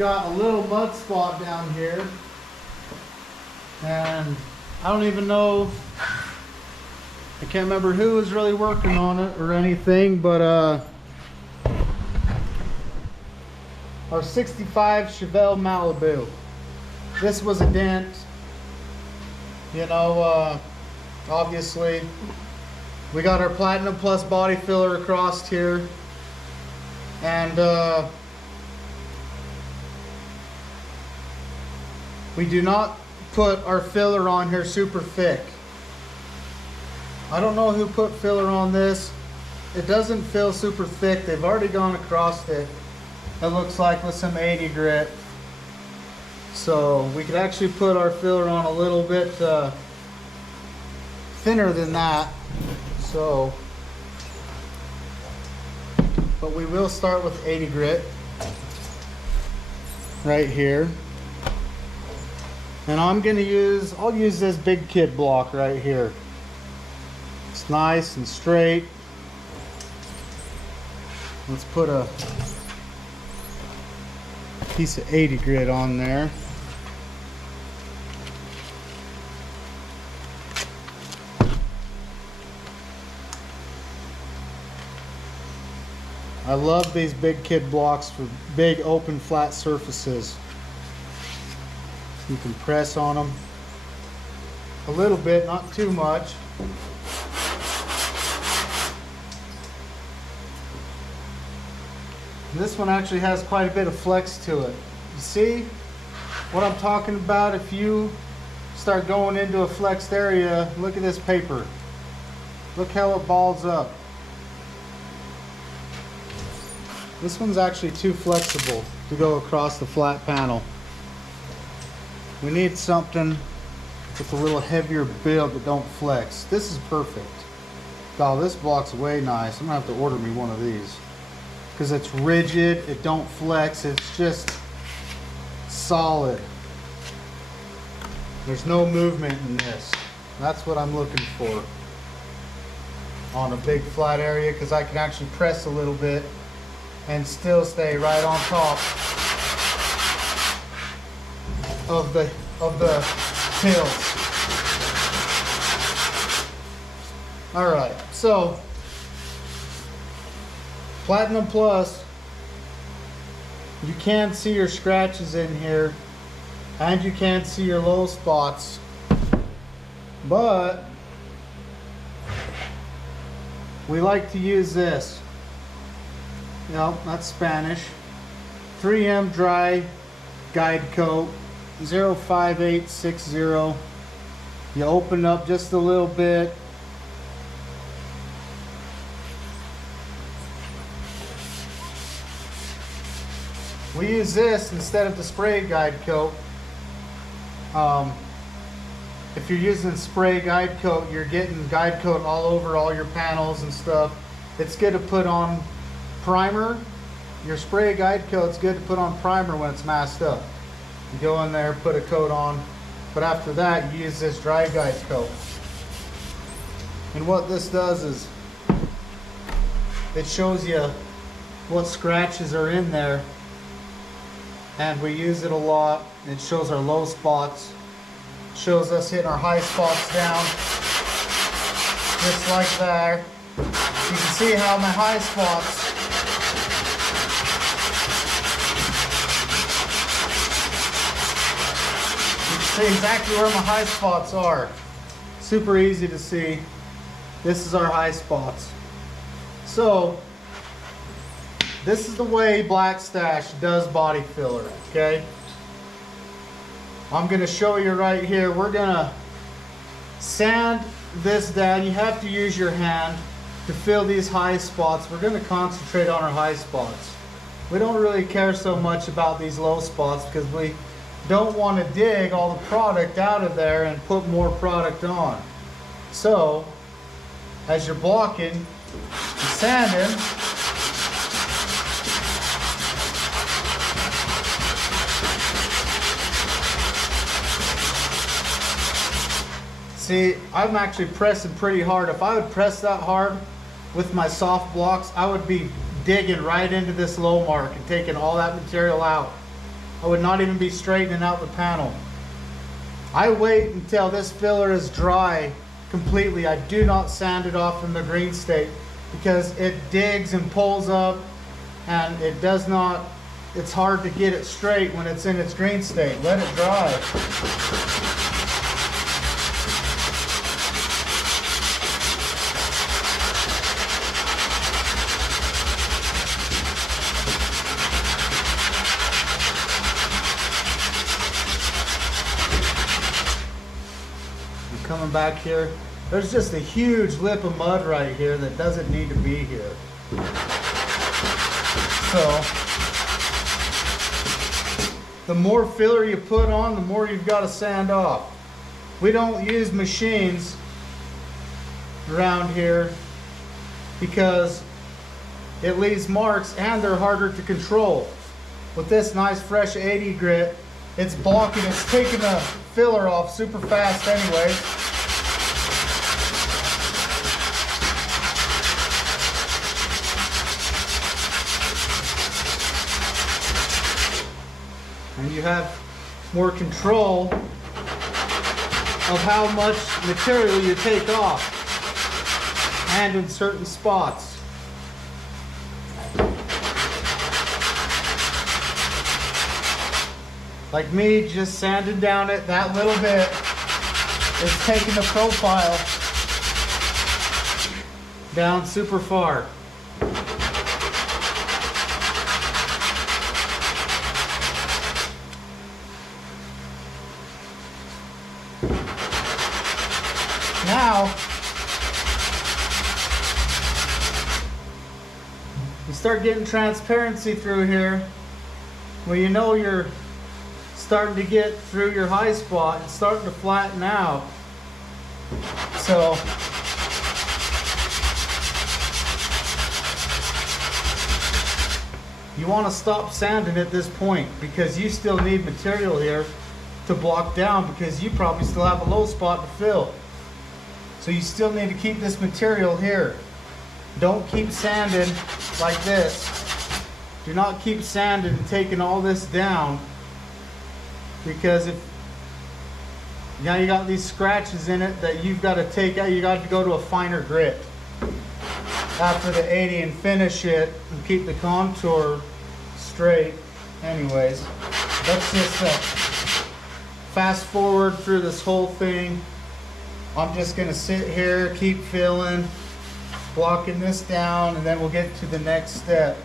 got a little mud spot down here, and I don't even know, I can't remember who was really working on it or anything, but our 65 Chevelle Malibu. This was a dent, you know, obviously. We got our Platinum Plus body filler across here, and we do not put our filler on here super thick. I don't know who put filler on this. It doesn't feel super thick. They've already gone across it. It looks like with some 80 grit. So we could actually put our filler on a little bit thinner than that. So, but we will start with 80 grit right here. And I'll use this big kid block right here. It's nice and straight. Let's put a piece of 80 grit on there. I love these big kid blocks for big open flat surfaces. You can press on them a little bit, not too much. This one actually has quite a bit of flex to it. You see what I'm talking about? If you start going into a flexed area, look at this paper. Look how it balls up. This one's actually too flexible to go across the flat panel. We need something with a little heavier build that don't flex. This is perfect. Oh, this block's way nice. I'm gonna have to order me one of these because it's rigid, it don't flex, it's just solid. There's no movement in this. That's what I'm looking for on a big flat area, because I can actually press a little bit and still stay right on top of the pills. All right, so Platinum Plus, you can see your scratches in here and you can see your low spots, but we like to use this. No, that's Spanish. 3M Dry Guide Coat 05860. You open up just a little bit. We use this instead of the spray guide coat. If you're using spray guide coat, you're getting guide coat all over all your panels and stuff. It's good to put on primer. Your spray guide coat's good to put on primer when it's masked up. You go in there, put a coat on, but after that you use this dry guide coat. And what this does is it shows you what scratches are in there, and we use it a lot. It shows our low spots, shows us hitting our high spots down, just like that. You can see how my high spots, you can see exactly where my high spots are. Super easy to see. This is our high spots. So this is the way Black Stash does body filler, okay? I'm gonna show you right here. We're gonna sand this down. You have to use your hand to fill these high spots. We're gonna concentrate on our high spots. We don't really care so much about these low spots because we don't want to dig all the product out of there and put more product on. So as you're blocking and sanding, see, I'm actually pressing pretty hard. If I would press that hard with my soft blocks, I would be digging right into this low mark and taking all that material out. I would not even be straightening out the panel. I wait until this filler is dry completely. I do not sand it off in the green state because it digs and pulls up, and it does not, it's hard to get it straight when it's in its green state. Let it dry. Coming back here, there's just a huge lip of mud right here that doesn't need to be here. So the more filler you put on, the more you've got to sand off. We don't use machines around here because it leaves marks and they're harder to control. With this nice fresh 80 grit, it's blocking, it's taking the filler off super fast anyway. And you have more control of how much material you take off, and in certain spots. Like me, just sanding down it that little bit is taking the profile down super far. Now, you start getting transparency through here. Well, you know you're starting to get through your high spot. It's starting to flatten out. So, you want to stop sanding at this point because you still need material here to block down, because you probably still have a low spot to fill. So you still need to keep this material here. Don't keep sanding like this. Do not keep sanding and taking all this down, because if now you got these scratches in it that you've got to take out, you got to go to a finer grit after the 80 and finish it and keep the contour straight. Anyways, let's just fast forward through this whole thing. I'm just going to sit here, keep filling, blocking this down, and then we'll get to the next step.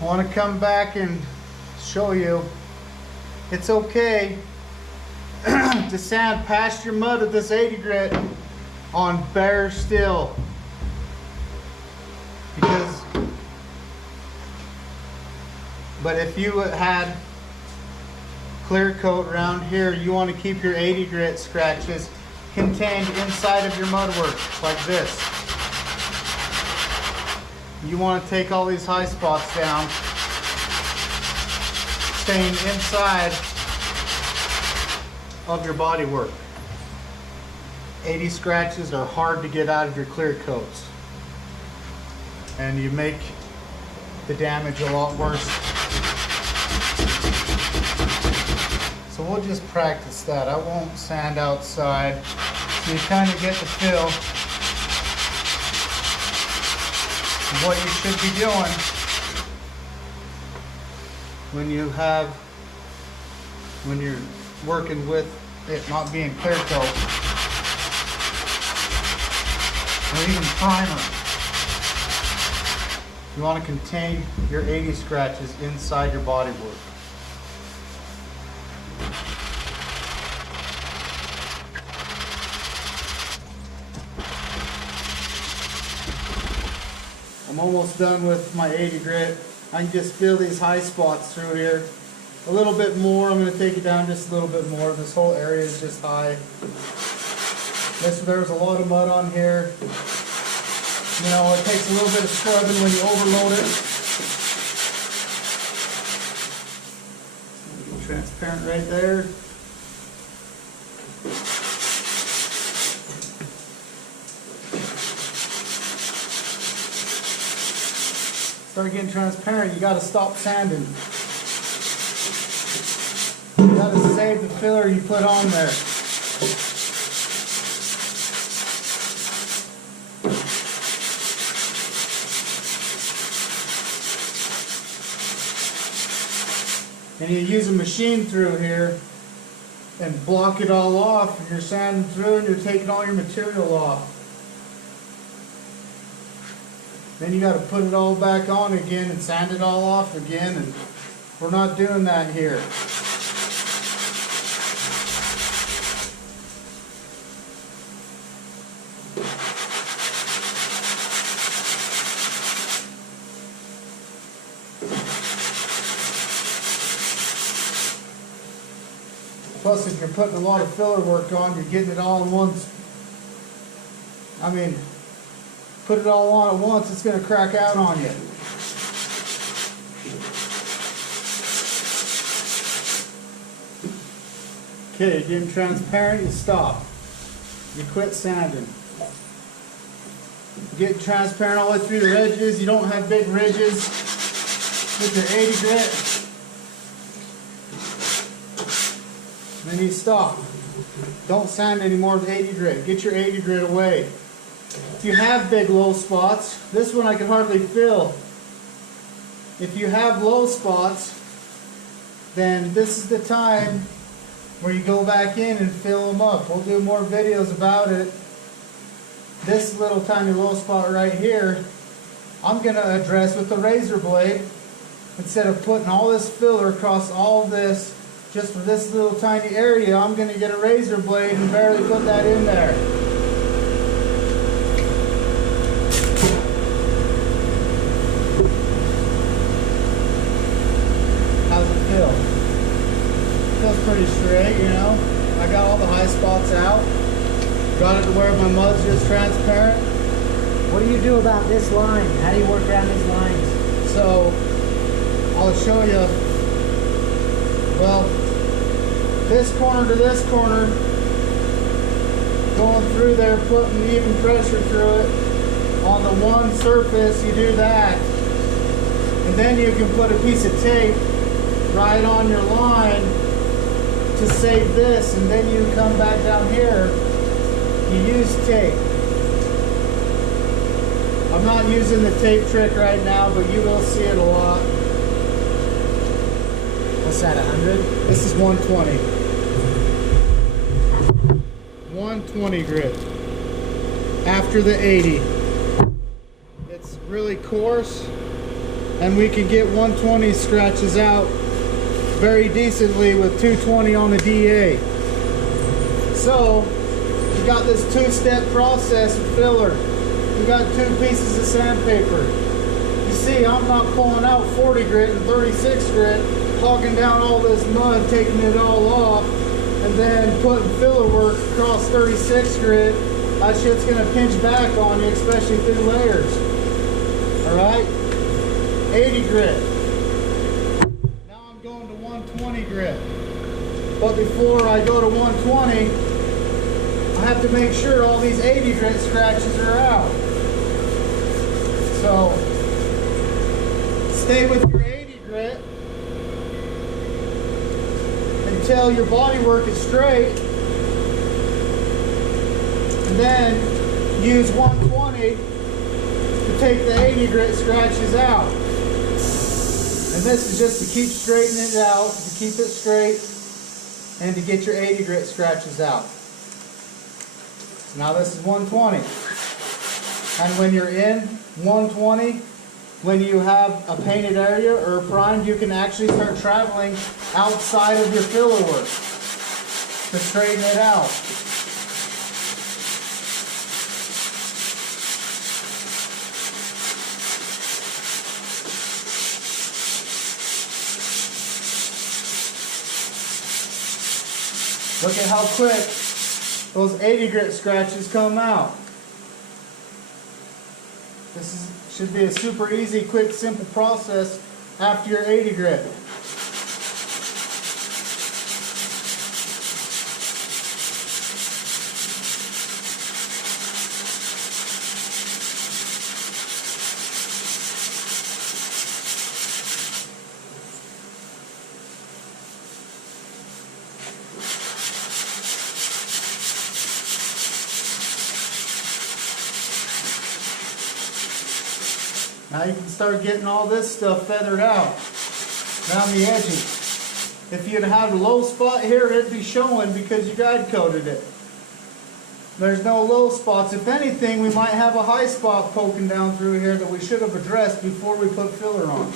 I want to come back and show you it's okay to sand past your mud with this 80 grit on bare steel, but if you had clear coat around here, you want to keep your 80 grit scratches contained inside of your mud work like this. You want to take all these high spots down, staying inside of your body work. 80 scratches are hard to get out of your clear coats, and you make the damage a lot worse. So we'll just practice that. I won't sand outside, so you kind of get the feel what you should be doing when you're working with it not being clear coat. or even primer. You want to contain your 80 scratches inside your bodywork. I'm almost done with my 80 grit. I can just feel these high spots through here. A little bit more, I'm going to take it down just a little bit more. This whole area is just high. There's a lot of mud on here. You know, it takes a little bit of scrubbing when you overload it. Transparent right there. Start getting transparent, you got to stop sanding. You got to save the filler you put on there. And you use a machine through here and block it all off, and you're sanding through and you're taking all your material off. Then you got to put it all back on again and sand it all off again, and we're not doing that here. Plus, if you're putting a lot of filler work on, you're getting it all in once. Put it all on at once, it's going to crack out on you. Okay, getting transparent, you stop. You quit sanding. Get transparent all the way through the ridges. You don't have big ridges with your 80 grit. Then you stop. Don't sand anymore with 80 grit. Get your 80 grit away. If you have big low spots, this one I can hardly fill. If you have low spots, then this is the time where you go back in and fill them up. We'll do more videos about it. This little tiny low spot right here, I'm going to address with the razor blade. Instead of putting all this filler across all this, just for this little tiny area, I'm going to get a razor blade and barely put that in there. How's it feel? Feels pretty straight, you know. I got all the high spots out. Got it to where my mud's just transparent. What do you do about this line? How do you work around these lines? So, I'll show you. Well, this corner to this corner, going through there, putting even pressure through it. On the one surface, you do that. And then you can put a piece of tape right on your line to save this, and then you come back down here, you use tape. I'm not using the tape trick right now, but you will see it a lot. What's that, 100? This is 120. 120 grit. After the 80. It's really coarse, and we can get 120 scratches out very decently with 220 on the DA. So, you got this two-step process with filler. You got two pieces of sandpaper. You see, I'm not pulling out 40 grit and 36 grit, hogging down all this mud, taking it all off, and then putting filler work across 36 grit. That shit's gonna pinch back on you, especially thin layers. Alright? 80 grit. Now I'm going to 120 grit. But before I go to 120, I have to make sure all these 80 grit scratches are out. So, stay with your 80 grit until your body work is straight, and then use 120 to take the 80 grit scratches out. And this is just to keep straightening it out, to keep it straight, and to get your 80 grit scratches out. Now this is 120. And when you're in 120, when you have a painted area or primed, you can actually start traveling outside of your filler work to straighten it out. Look at how quick those 80 grit scratches come out. Should be a super easy, quick, simple process after your 80 grit. Now you can start getting all this stuff feathered out around the edges. If you'd have a low spot here, it'd be showing because you guide coated it. There's no low spots. If anything, we might have a high spot poking down through here that we should have addressed before we put filler on.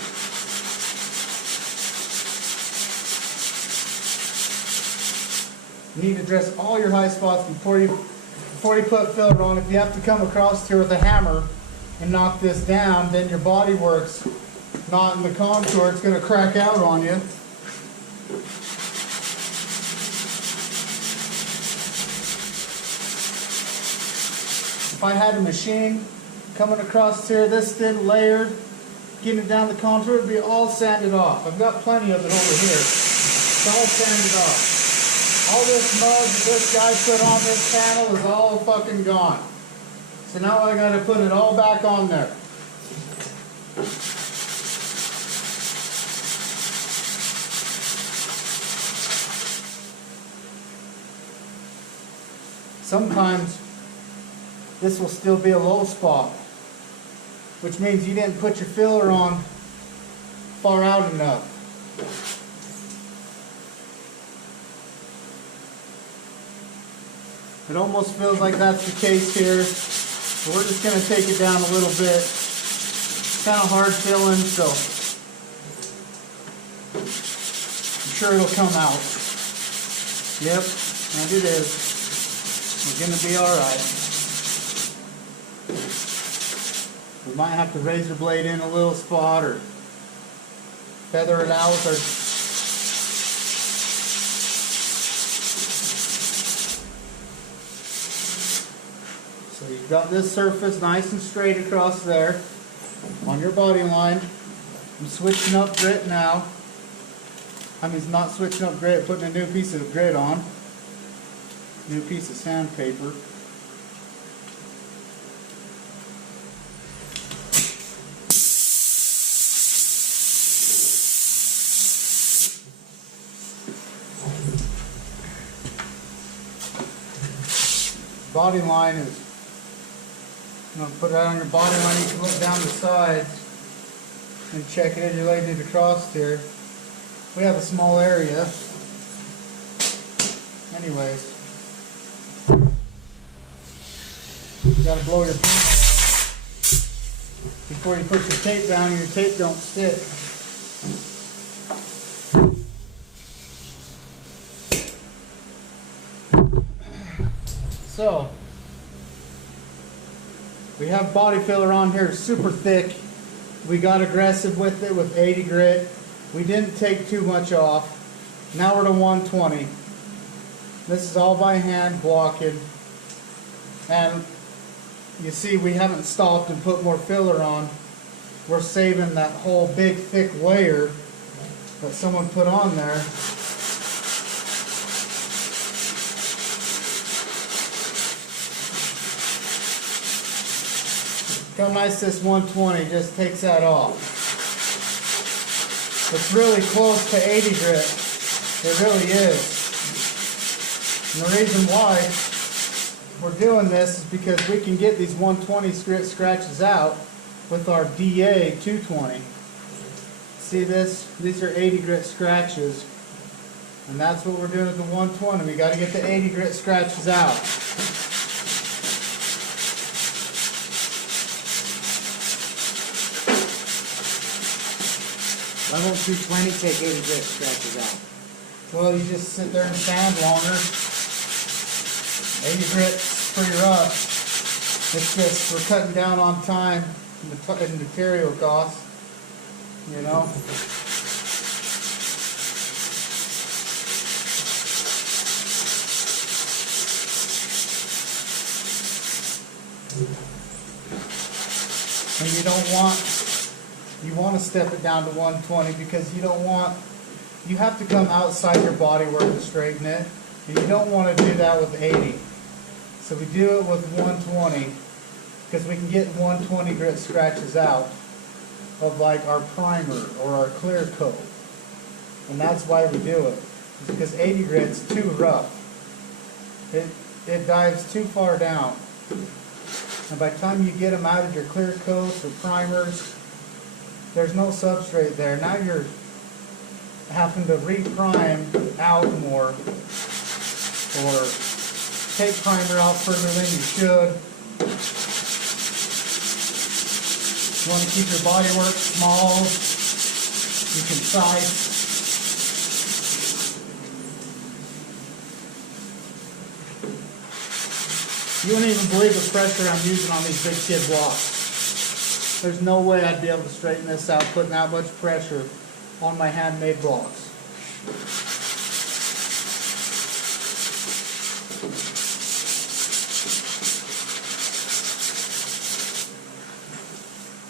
You need to address all your high spots before you put filler on. If you have to come across here with a hammer and knock this down, then your body work's not in the contour, it's going to crack out on you. If I had a machine coming across here this thin, layered, getting it down the contour, it'd be all sanded off. I've got plenty of it over here. It's all sanded off. All this mud that this guy put on this panel is all fucking gone. So now I got to put it all back on there. Sometimes this will still be a low spot, which means you didn't put your filler on far out enough. It almost feels like that's the case here. So we're just going to take it down a little bit. It's kind of hard filling, so I'm sure it'll come out. Yep, and it is. We're going to be alright. We might have to razor blade in a little spot or feather it out with our So you've got this surface nice and straight across there on your body line. I'm switching up grit now. I mean, not switching up grit, putting a new piece of grit on. New piece of sandpaper. Body line is, I'm going to put it on your body line. You can look down the sides and check it as you're laying it across here. We have a small area. Anyways, you got to blow your panel off before you put your tape down and your tape don't stick. So, we have body filler on here super thick. We got aggressive with it with 80 grit. We didn't take too much off. Now we're to 120. This is all by hand blocking. And you see we haven't stopped and put more filler on. We're saving that whole big thick layer that someone put on there. Look how nice this 120 just takes that off. It's really close to 80 grit. It really is. And the reason why we're doing this is because we can get these 120 grit scratches out with our DA 220. See this? These are 80 grit scratches. And that's what we're doing with the 120. We got to get the 80 grit scratches out. Why won't 220 take 80 grit scratches out? Well, you just sit there and sand longer. 80 grit's pretty rough. It's just we're cutting down on time and material costs, you know. And you want to step it down to 120 because you have to come outside your body work to straighten it, and you don't want to do that with 80. So we do it with 120 because we can get 120 grit scratches out of like our primer or our clear coat, and that's why we do it. It's because 80 grit's too rough. It dives too far down. And by the time you get them out of your clear coats or primers, there's no substrate there. Now you're having to re-prime out more or take primer out further than you should. You want to keep your body work small and concise. You wouldn't even believe the pressure I'm using on these big kid blocks. There's no way I'd be able to straighten this out putting that much pressure on my handmade blocks.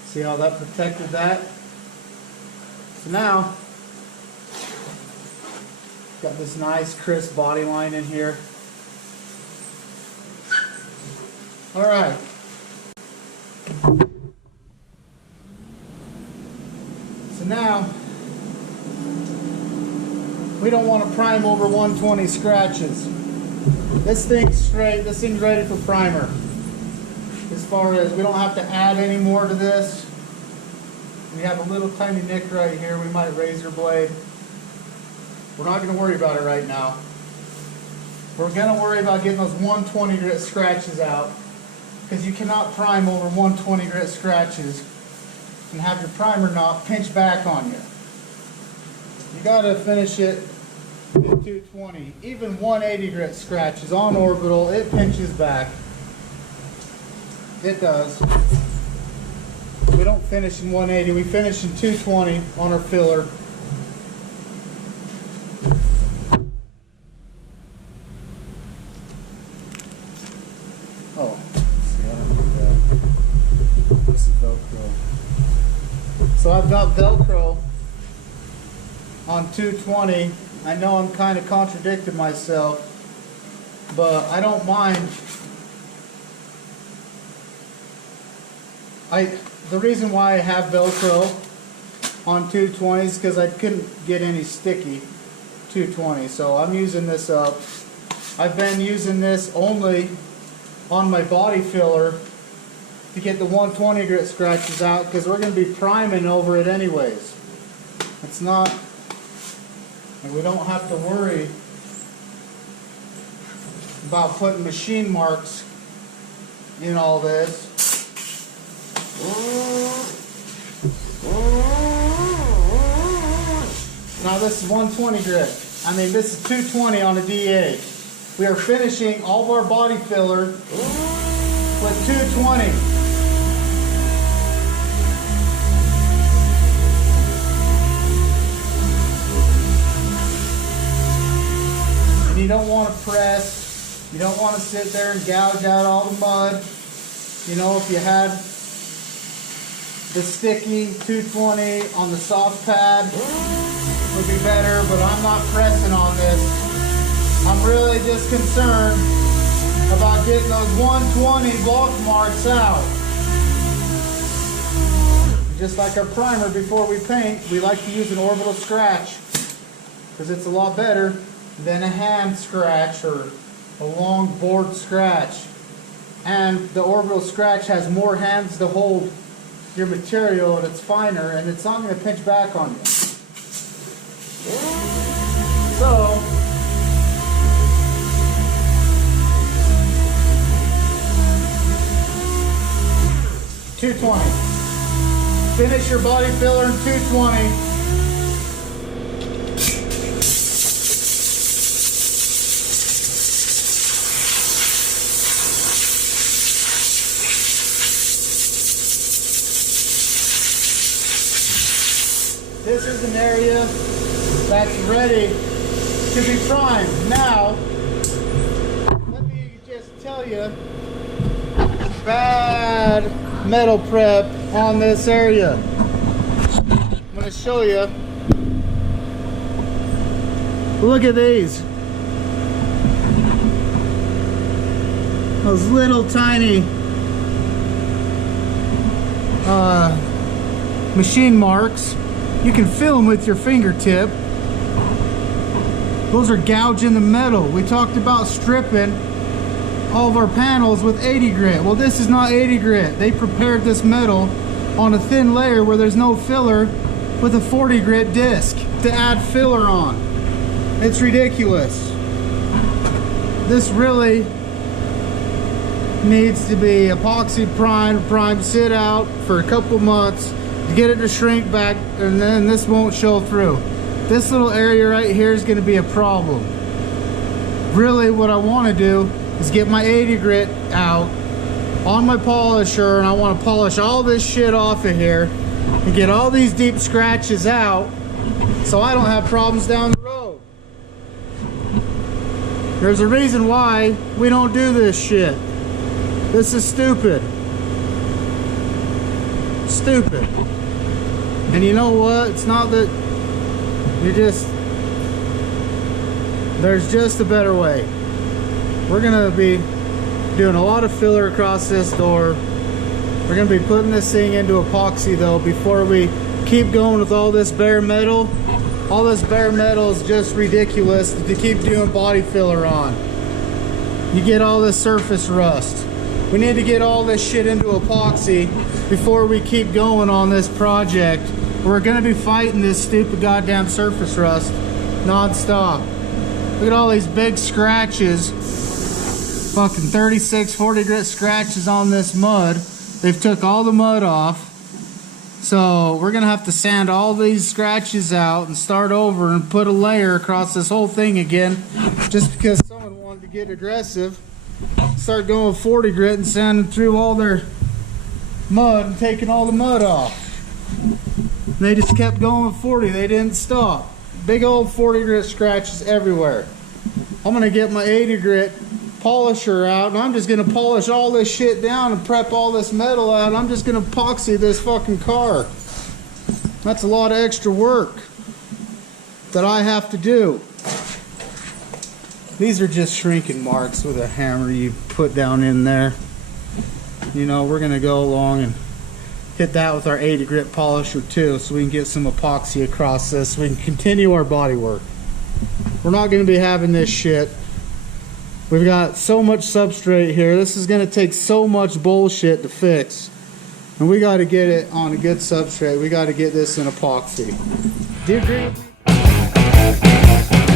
See how that protected that? So now, got this nice crisp body line in here. All right. So now, we don't want to prime over 120 scratches. This thing's straight, this thing's ready for primer. As far as we don't have to add any more to this. We have a little tiny nick right here, we might razor blade. We're not going to worry about it right now. We're going to worry about getting those 120 grit scratches out. Because you cannot prime over 120 grit scratches and have your primer not pinch back on you. You got to finish it at 220. Even 180 grit scratches on orbital, it pinches back. It does. We don't finish in 180, we finish in 220 on our filler. Oh. This is Velcro. So I've got Velcro on 220. I know I'm kind of contradicting myself, but I don't mind. The reason why I have Velcro on 220 is because I couldn't get any sticky 220. So I'm using this up. I've been using this only on my body filler to get the 120 grit scratches out because we're going to be priming over it anyways. It's not, and we don't have to worry about putting machine marks in all this. Now this is 120 grit. I mean this is 220 on a DA. We are finishing all of our body filler with 220. And you don't want to press, you don't want to sit there and gouge out all the mud. You know, if you had the sticky 220 on the soft pad would be better, but I'm not pressing on this. I'm really just concerned about getting those 120 block marks out. Just like our primer before we paint, we like to use an orbital scratch because it's a lot better than a hand scratch or a long board scratch. And the orbital scratch has more hands to hold your material and it's finer and it's not going to pinch back on you. So, $220. Finish your body filler in 220. this is an area that's ready to be primed. Now, let me just tell you, bad metal prep on this area. I'm going to show you. Look at these. Those little tiny machine marks. You can feel them with your fingertip. Those are gouging the metal. We talked about stripping all of our panels with 80 grit. Well, this is not 80 grit. They prepared this metal on a thin layer where there's no filler with a 40 grit disc to add filler on. It's ridiculous. This really needs to be epoxy primed, sit out for a couple months to get it to shrink back, and then this won't show through. This little area right here is going to be a problem. Really what I want to do is get my 80 grit out on my polisher, and I want to polish all this shit off of here and get all these deep scratches out so I don't have problems down the road. There's a reason why we don't do this shit. This is stupid. Stupid. And you know what? It's not that you're just... There's just a better way. We're gonna be doing a lot of filler across this door. We're gonna be putting this thing into epoxy though before we keep going with all this bare metal. All this bare metal is just ridiculous to keep doing body filler on. You get all this surface rust. We need to get all this shit into epoxy before we keep going on this project. We're gonna be fighting this stupid goddamn surface rust non-stop. Look at all these big scratches. Fucking 36, 40 grit scratches on this mud. They've took all the mud off. So we're gonna have to sand all these scratches out and start over and put a layer across this whole thing again, just because someone wanted to get aggressive. Start going 40 grit and sanding through all their mud and taking all the mud off. And they just kept going with 40. They didn't stop. Big old 40 grit scratches everywhere. I'm gonna get my 80 grit polisher out, and I'm just gonna polish all this shit down and prep all this metal out. I'm just gonna epoxy this fucking car. That's a lot of extra work that I have to do. These are just shrinking marks with a hammer you put down in there. You know, we're gonna go along and hit that with our 80 grit polisher too, so we can get some epoxy across this so we can continue our body work. We're not gonna be having this shit. We've got so much substrate here. This is gonna take so much bullshit to fix. And we gotta get it on a good substrate. We gotta get this in epoxy. Do you agree with me?